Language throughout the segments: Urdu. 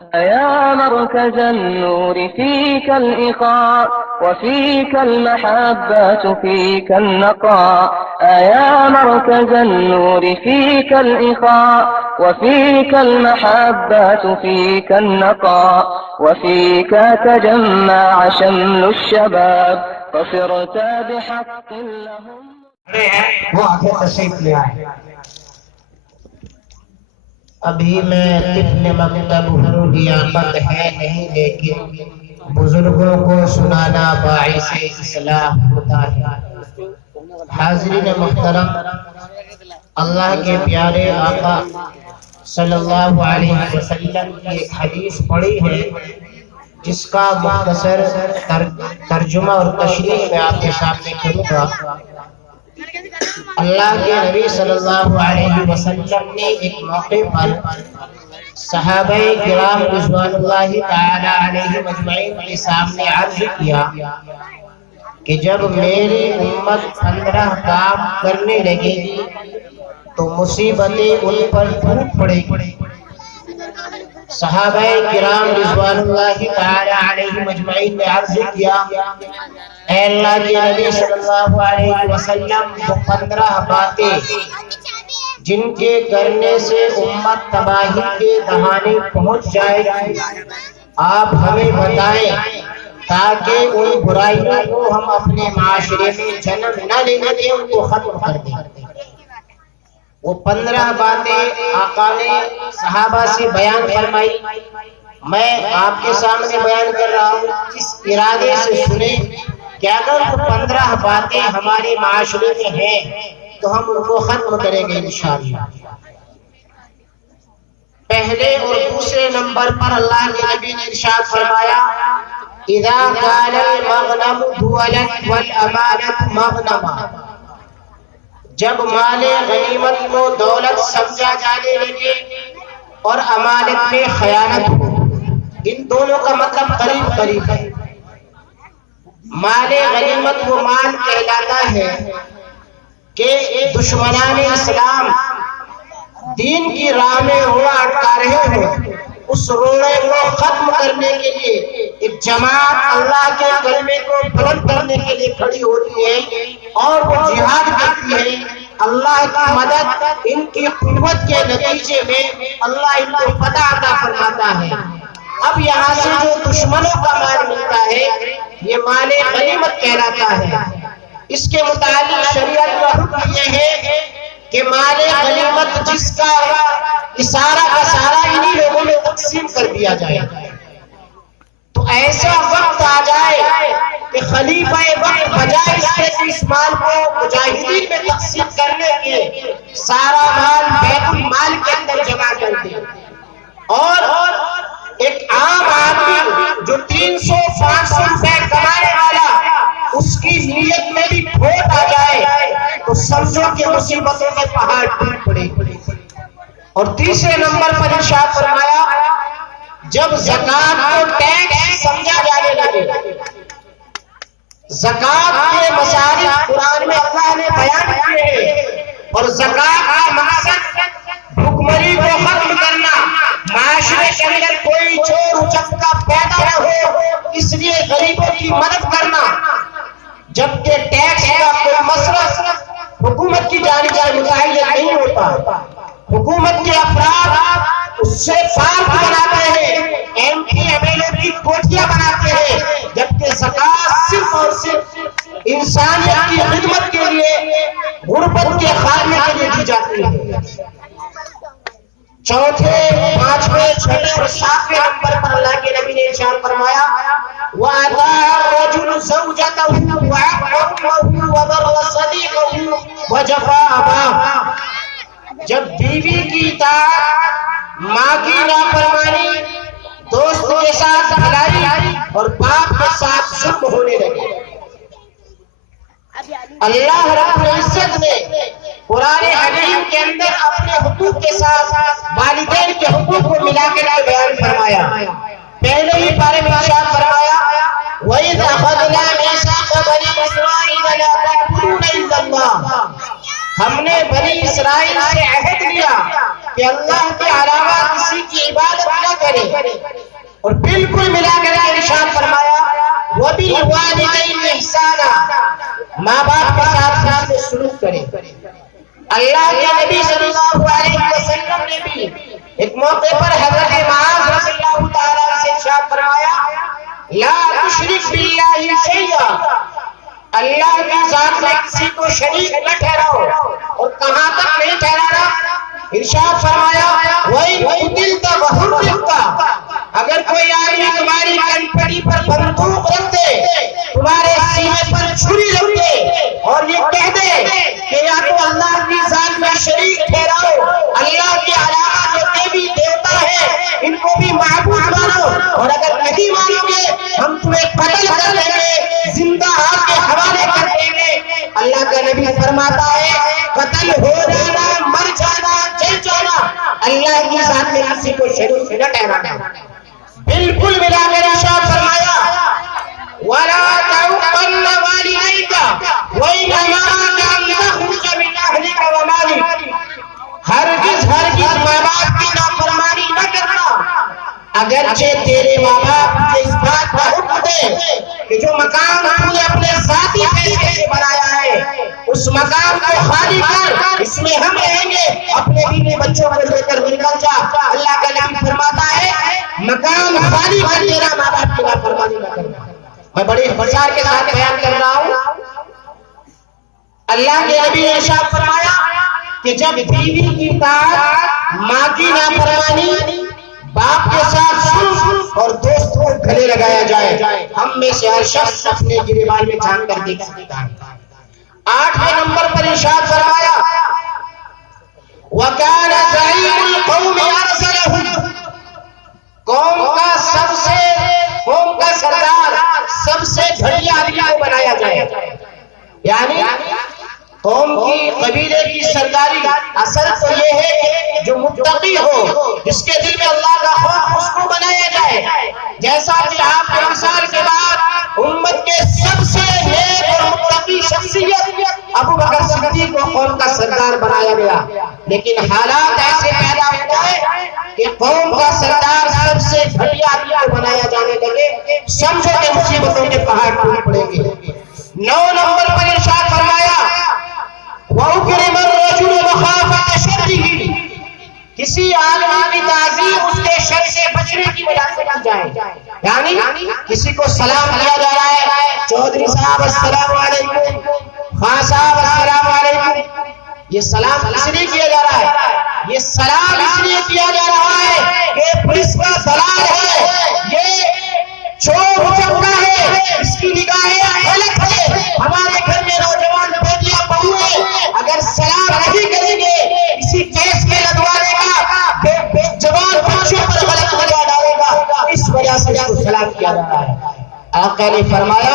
يا مركز النور فيك الإخاء وفيك المحبة فيك النقاء يا مركز النور فيك الإخاء وفيك المحبة فيك النقاء وفيك تجمع شمل الشباب فصرت بحق لهم وہ آگے تشریف لے آئے. ابھی میں طفل مکتب ہوں، لیاقت ہے نہیں، لیکن بزرگوں کو سنانا باعث اصلاح ہوتا ہے. حاضرین محترم، اللہ کے پیارے آقا صلی اللہ علیہ وسلم کی ایک حدیث پڑھی ہے جس کا مختصر ترجمہ اور تشریح میں آپ کے سامنے کروں گا. اللہ کے نبی صلی اللہ علیہ وسلم نے ایک موقع پر صحابہ کرام رضوان اللہ تعالی علیہ مجمعین کے سامنے عرض کیا کہ جب میری امت 15 کام کرنے لگے گی تو مصیبتیں ان پر ٹوٹ پڑے گی. صحابہ کرام رضوان اللہ تعالی علیہ مجمعین نے عرض کیا، اے اللہ کے نبی صلی اللہ علیہ وسلم، وہ 15 باتیں جن کے کرنے سے امت تباہی کے دہانے پہنچ جائے گی، آپ ہمیں بتائیں تاکہ ان برائیوں کو ہم اپنے معاشرے میں جنم نہ لینے دیں، ان کو ختم کر دیں. وہ 15 باتیں آقا نے صحابہ سے بیان فرمائی. میں آپ کے سامنے بیان کر رہا ہوں اس ارادے سے سنیں کہ اگر وہ 15 باتیں ہمارے معاشرے میں ہیں تو ہم ان کو ختم کریں گے انشاءاللہ. پہلے اور دوسرے نمبر پر اللہ کے نبی نے ارشاد فرمایا، اذا قال المغنم دولت والامانت مغنما، جب مال غنیمت کو دولت سمجھا جانے لگے اور امانت میں خیانت ہو. ان دونوں کا مطلب قریب قریب ہے. مال غنیمت وہ مال کہلاتا ہے کہ دشمنان اسلام دین کی راہ میں روڑا اٹکا رہے ہوں، اس روڑے کو ختم کرنے کے لیے ایک جماعت اللہ کے کلمے کو بلند کرنے کے لیے کھڑی ہوتی ہے اور وہ جہاد کرتی ہے. اللہ کی مدد ان کی قوت کے نتیجے میں اللہ ان کو فتح عطا فرماتا ہے. اب یہاں سے جو دشمنوں کا مال ملتا ہے یہ مال غنیمت کہلاتا ہے. اس کے متعلق شریعت کا حکم یہ ہے کہ مال غنیمت جس کا سارا کا سارا انہی لوگوں میں تقسیم کر دیا جائے. تو ایسا وقت آ جائے کہ خلیفہ وقت بجائے اس کے اس مال کو مجاہدین میں تقسیم کرنے کے سارا مال بیت المال کے اندر جمع کر دے، اور ایک عام آدمی جو 300-500 روپے کمانے والا اس کی نیت میں بھی کھوٹ آ جائے تو سمجھو کہ مصیبتوں میں پہاڑ ٹوٹ پڑے. اور تیسرے نمبر پر ارشاد فرمایا، جب زکوٰۃ کو ٹیکس سمجھا جانے لگے. زکوٰۃ کے مصارف قرآن میں اللہ نے بیان کیے ہیں اور زکوٰۃ کا مقصد بھوکمری کو ختم کرنا، معاشرے کے اندر کوئی چور اچکا پیدا نہ ہو اس لیے غریبوں کی مدد کرنا. جبکہ ٹیکس کا کوئی مصرف حکومت کی جانب سے متعین نہیں ہوتا. حکومت کے افراد اس سے فارم بناتے ہیں، M P M L A کی کوٹیاں بناتے ہیں، جبکہ زکوٰۃ صرف اور صرف انسانیت کی خدمت کے لیے، غربت کے خاتمے کے لیے دی جاتی ہے. چوتھے، پانچویں، چھٹے اور ساتویں نمبر پر اللہ کے نبی نے ارشاد فرمایا، وَأَطَاعَ الرَّجُلُ زَوْجَتَهُ وَعَقَّ أُمَّهُ وَبَرَّ صَدِيقَهُ وَجَفَا أَبَاهُ. جب بیوی کی اطاعت، ماں کی نافرمانی، دوست کے ساتھ بھلائی اور باپ کے ساتھ ظلم ہونے لگے. اللہ رب العزت نے قرآن حکیم کے اندر اپنے حقوق کے ساتھ والدین کے حقوق کو ملا کے بیان فرمایا. پہلے ہی پارے میں ارشاد فرمایا، وَإِذْ أَخَذْنَا مِيثَاقَ بَنِي إِسْرَائِيلَ لَا تَعْبُدُونَ إِلَّا اللَّهَ. ہم نے بنی اسرائیل سے عہد لیا کہ اللہ کے علاوہ کسی کی عبادت نہ کرے، اور بالکل ملا کر ارشاد فرمایا وَبِالْوَالِدَيْنِ إِحْسَانًا، ماں باپ کے ساتھ حسن سلوک کریں۔ اللہ کے نبی صلی اللہ علیہ وسلم نے بھی ایک موقع پر حضرت معاذ رضی اللہ تعالیٰ سے ارشاد فرمایا لا تشرک باللہ شیئا، اللہ کی ذات میں کسی کو شریک نہ ٹھہراؤ، اور کہاں تک نہیں ٹھہرانا؟ ارشاد فرمایا وَإِن قُتِلْتَ وَحُرِّقْتَ، اگر کوئی آدمی تمہاری کنپڑی پر بندوق رکھ دے، تمہارے سینے پر چھری رکھ دے، اور یہ کہہ دے کہ یا تو اللہ کی ذات میں شریک ٹھہراؤ، اللہ کے علاوہ جو دیوی دیوتا ہے ان کو بھی معبود مانو، اور اگر نہیں مانو گے ہم تمہیں قتل کر دیں گے، زندہ آگ کے حوالے کر دیں گے۔ اللہ کا نبی فرماتا ہے قتل ہو جانا، مر جانا، جل جانا، اللہ کی ذات میں کسی کو شریک نہ ٹھہرانا۔ بالکل ملا کر ارشاد فرمایا وَلَا تَعُقَّنَّ وَالِدَيْكَ وَإِنْ أَمَرَكَ أَن تَخْرُجَ مِنْ أَهْلِكَ وَمَالِكَ، ہرگز ماں باپ کی نافرمانی نہ کرنا، اگرچہ تیرے ماں باپ تجھے اس بات کا حکم دے کہ جو مقام تو نے اپنے ذاتی پیسے سے بنایا ہے اس مقام کو خالی کر، اس میں ہم رہیں گے، اپنے بیوی بچوں کو لے کر نکل جا۔ اللہ کا نبی فرماتا ہے مقام خالی کر، تیرا ماں باپ کی نافرمانی نہ کرنا۔ میں بڑی اختصار کے ساتھ بیان کر رہا ہوں۔ اللہ کے نبی نے ارشاد فرمایا کہ جب بیوی کی اطاعت، ماں کی نافرمانی، باپ کے ساتھ سلوک اور دوست کو گلے لگایا جائے، ہم میں سے ہر شخص اپنے گریبان میں جھانک کر دیکھ سکتا ہے۔ 8ویں نمبر پر ارشاد فرمایا وَكَانَ زَعِيمُ الْقَوْمِ أَرْسَلَهُمْ، قوم کا سردار سب سے گھٹیا آدمی کو بنایا جائے، یعنی قوم کی قبیلے کی سرداری اصل تو یہ ہے کہ جو متقی ہو، جس کے دل میں اللہ کا خوف، اس کو بنایا جائے، جیسا کہ آپ کے مثال کے بعد امت کے سب سے نیک اور متقی شخصیت ابو بکر صدیق کو قوم کا سردار بنایا گیا، لیکن حالات ایسے پیدا ہو گئے کہ قوم کا سردار سب سے گھٹیا آدمی کو بنایا جانے لگے، سمجھو کہ مصیبتوں کے پہاڑ ٹوٹ پڑیں گے۔ 9 نمبر پر ارشاد فرمایا وَأُكْرِمَ الرَّجُلُ مَخَافَةَ شَرِّهِ، کسی آدمی کی تعظیم اس کے شر سے بچنے کی وجہ سے کی جائے، یعنی کسی کو سلام کیا جا رہا ہے، چودھری صاحب السلام علیکم، خان صاحب السلام علیکم، یہ سلام اس لیے کیا جا رہا ہے، یہ سلام اس لیے کیا جا رہا ہے کہ پولیس کا دلال ہے، یہ چور چکا ہے، اس کی نگاہیں غلط ہے، ہمارے گھر میں نوجوان بیٹیاں بہو ہیں، اگر سلام نہیں کریں گے اسی کیس میں لدوانے کا، جوان بچوں پر غلط نگاہ ڈالے گا، اس وجہ سے اس کو سلام کیا جاتا ہے۔ آقا نے فرمایا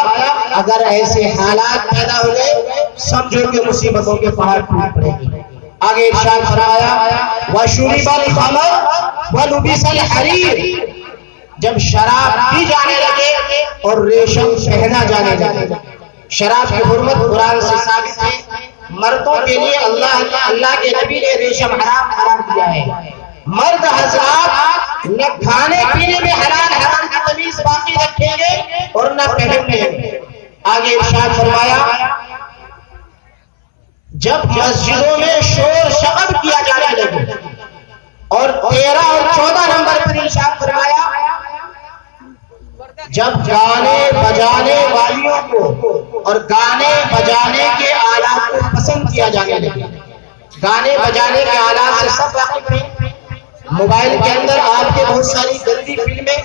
اگر ایسے حالات پیدا ہو گئے سمجھو کہ مصیبتوں کے پہاڑ ٹوٹ پڑیں گے۔ آگے ارشاد فرمایا وَشُرِبَ الْخَمْرُ وَلُبِسَ الْحَرِيرُ، جب شراب پی جانے لگے اور ریشم پہنا جانے لگے۔ شراب کی حرمت قرآن سے ثابت ہے، مردوں کے لیے اللہ کے نبی نے ریشم حرام قرار دیا ہے، مرد حضرات نہ کھانے پینے میں حلال حرام کی تمیز باقی رکھیں گے اور نہ پہننے گے۔ آگے ارشاد فرمایا جب مسجدوں میں شور شغب کیا جانے لگے، اور 13 اور 14 نمبر پر ارشاد فرمایا جب گانے بجانے والیوں کو اور گانے بجانے کے آلات کو پسند کیا جانے لگے۔ گانے بجانے کے آلات سے سب واقف ہیں، موبائل کے اندر آپ کے بہت ساری گندی فلمیں،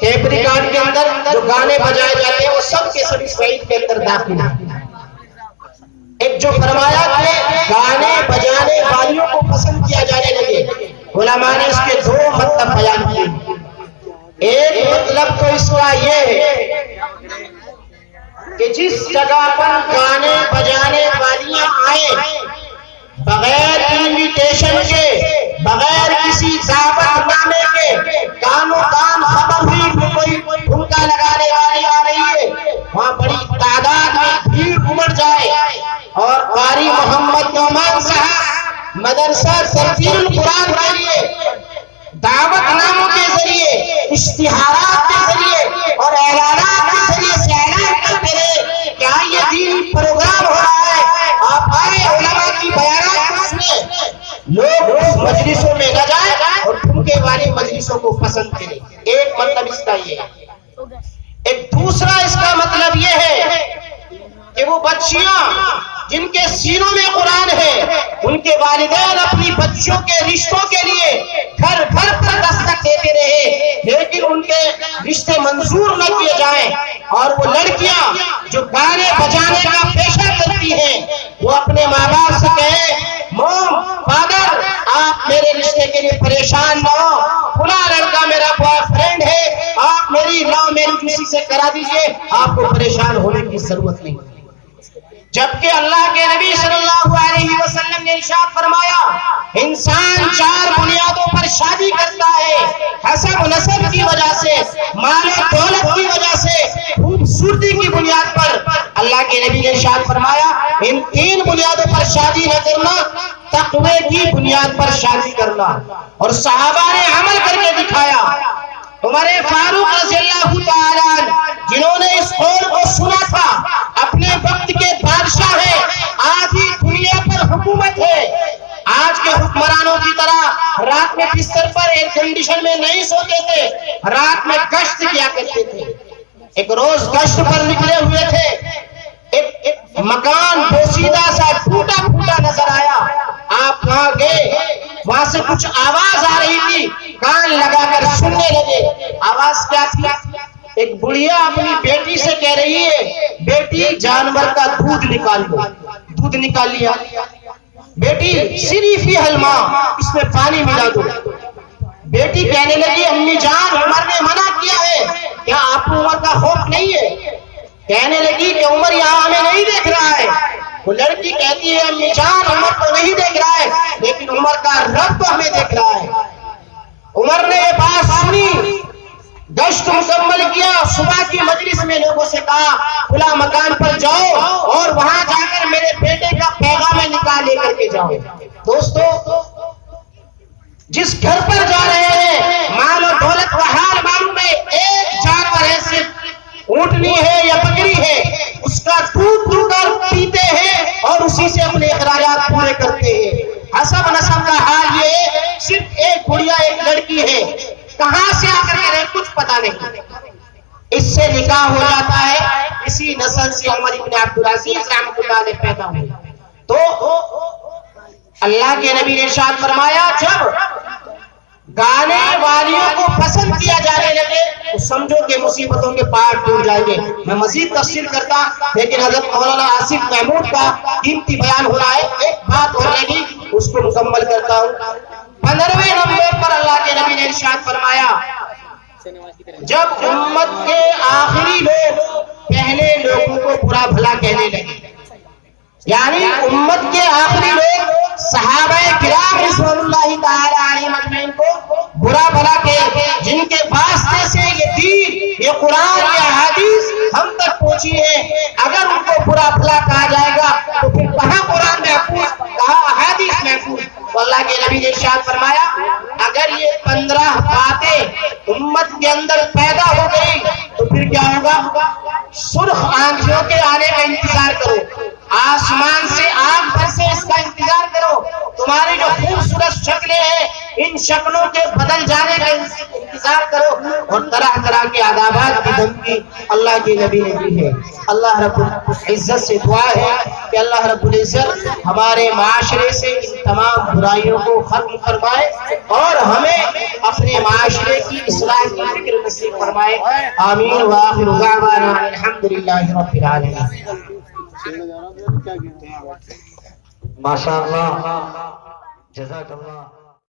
ٹیپ ریکارڈ کے اندر جو گانے بجائے جاتے ہیں وہ سب کے سب اس وعید کے اندر داخل ہیں۔ ایک جو فرمایا کہ گانے بجانے والیوں کو پسند کیا جانے لگے، علماء نے اس کے 2 مطلب بیان کیے۔ ایک مطلب تو اس کا یہ ہے کہ جس جگہ پر گانے بجانے والیاں آئیں بغیر انویٹیشن کے، بغیر کسی دعوت نامے کے، کانوں کان خبر ہوئی کہ کوئی ٹھمکا لگانے والی آ رہی ہے، وہاں بڑی تعداد میں بھیڑ امڑ جائے اور قاری محمد نعمان مدرسہ ترتیل القرآن کے لیے دعوت ناموں کے ذریعے، اشتہارات کے ذریعے اور اعلانات کے ذریعے سے اعلان کرتے رہے کہ یہ دینی پروگرام ہو رہا ہے، آپ آئے، علماء کی بیانات کو سنیں، لوگ اس مجلسوں میں نہ جائیں اور ٹھمکے والی مجلسوں کو پسند کریں۔ ایک مطلب اس کا یہ ہے۔ ایک دوسرا اس کا مطلب یہ ہے کہ وہ بچیاں جن کے سینوں میں قرآن ہے، ان کے والدین اپنی بچیوں کے رشتوں کے لیے گھر گھر پر دستک دیتے رہے، لیکن ان کے رشتے منظور نہ کیے جائیں، اور وہ لڑکیاں جو گانے بجانے کا پیشہ کرتی ہیں وہ اپنے ماں باپ سے کہیں موم فادر آپ میرے رشتے کے لیے پریشان نہ ہو، فلاں لڑکا میرا بوائے فرینڈ ہے، آپ میری لاؤ میری کسی سے کرا دیجئے، آپ کو پریشان ہونے کی ضرورت نہیں۔ جبکہ اللہ کے نبی صلی اللہ علیہ وسلم نے ارشاد فرمایا انسان 4 بنیادوں پر شادی کرتا ہے، حسب و نسب کی وجہ سے، مال و دولت کی وجہ سے، خوبصورتی کی بنیاد پر۔ اللہ کے نبی نے ارشاد فرمایا ان 3 بنیادوں پر شادی نہ کرنا، تقوی کی بنیاد پر شادی کرنا۔ اور صحابہ نے عمل کر کے دکھایا۔ عمر فاروق رضی اللہ تعالیٰ عنہ جنہوں نے اس قول کو سنا تھا، اپنے وقت کے بادشاہ ہیں، آج ہی دنیا پر حکومت ہے، آج کے حکمرانوں کی طرح رات میں بستر پر ایئر کنڈیشن میں نہیں سوتے تھے، رات میں گشت کیا کرتے تھے۔ ایک روز گشت پر نکلے ہوئے تھے، ایک مکان بوسیدہ سا ٹوٹا پھوٹا نظر آیا، آپ وہاں گئے، وہاں سے کچھ آواز آ رہی تھی، کان لگا کر سننے لگے۔ آواز کیا تھی؟ ایک بڑھیا اپنی بیٹی سے کہہ رہی ہے بیٹی جانور کا دودھ نکال دو۔ دودھ نکال لیا، بیٹی سری فی الماء، اس میں پانی ملا دو۔ بیٹی کہنے لگی امی جان عمر نے منع کیا ہے، کیا آپ کو عمر کا خوف نہیں ہے؟ کہنے لگی کہ عمر یہاں ہمیں نہیں دیکھ رہا ہے۔ وہ لڑکی کہتی ہے امی جان عمر تو نہیں دیکھ رہا ہے، لیکن عمر کا رب تو ہمیں دیکھ رہا ہے۔ عمر نے یہ بات سنی، گشت مکمل کیا، صبح کی مجلس میں لوگوں سے کہا فلاں مکان پر جاؤ اور وہاں جا کر میرے بیٹے کا پیغام نکاح لے کر کے جاؤ۔ دوستو جس گھر پر جا رہے ہیں مال و دولت کا حال معلوم ہے، ایک جانور ہے، صرف اونٹنی ہے یا بکری ہے، اس کا دودھ دو کر پیتے ہیں اور اسی سے اپنے اخراجات پورے کرتے ہیں۔ حسب نسب کا حال یہ ہے، صرف ایک گڑیا ایک لڑکی ہے، کہاں سے آ کر کرے کچھ پتا نہیں، اس سے نکاح ہو جاتا ہے، اسی نسل سے عمر ابن عبدالعزیز رحمۃ اللہ علیہ پیدا ہوئے۔ تو اللہ کے نبی نے ارشاد فرمایا جب گانے والیوں کو پسند کیا جانے لگے تو سمجھو کہ مصیبتوں کے پہاڑ ٹوٹ جائیں گے۔ میں مزید تفصیل کرتا لیکن حضرت مولانا آصف محمود کا قیمتی بیان ہو رہا ہے، ایک بات اور لگی اس کو مکمل کرتا ہوں۔ 15ویں نمبر پر اللہ کے نبی نے ارشاد فرمایا جب امت کے آخری لوگ پہلے لوگوں کو برا بھلا کہنے لگے، یعنی امت کے آخری لوگ صحابہ کرام رضوان اللہ تعالی علیہم اجمعین کو برا بھلا کہے، جن کے واسطے سے یہ دین، یہ قرآن، یہ حدیث ہم تک پہنچی ہے، اگر ان کو برا بھلا کہا جائے گا تو پھر کہاں قرآن محفوظ، کہاں حدیث محفوظ؟ تو اللہ کے نبی نے ارشاد فرمایا اگر یہ 15 باتیں امت کے اندر پیدا ہو گئی تو پھر کیا ہوگا؟ سرخ آنکھوں کے آنے کا انتظار کرو، آسمان سے آگ برسے اس کا انتظار کرو، تمہاری جو خوبصورت شکلیں ہیں ان شکلوں کے بدل جانے کا انتظار کرو، اور طرح طرح کے عذابات کی دھمکی اللہ کے نبی نے دی ہے۔ اللہ رب العزت سے دعا ہے کہ اللہ رب العزت ہمارے معاشرے سے ان تمام برائیوں کو ختم فرمائے اور ہمیں اپنے معاشرے کی اصلاح کی فکر نصیب فرمائے۔ آمین وآخر دعوانا الحمدللہ رب العالمین۔ ماشاءاللہ، جزاک اللہ۔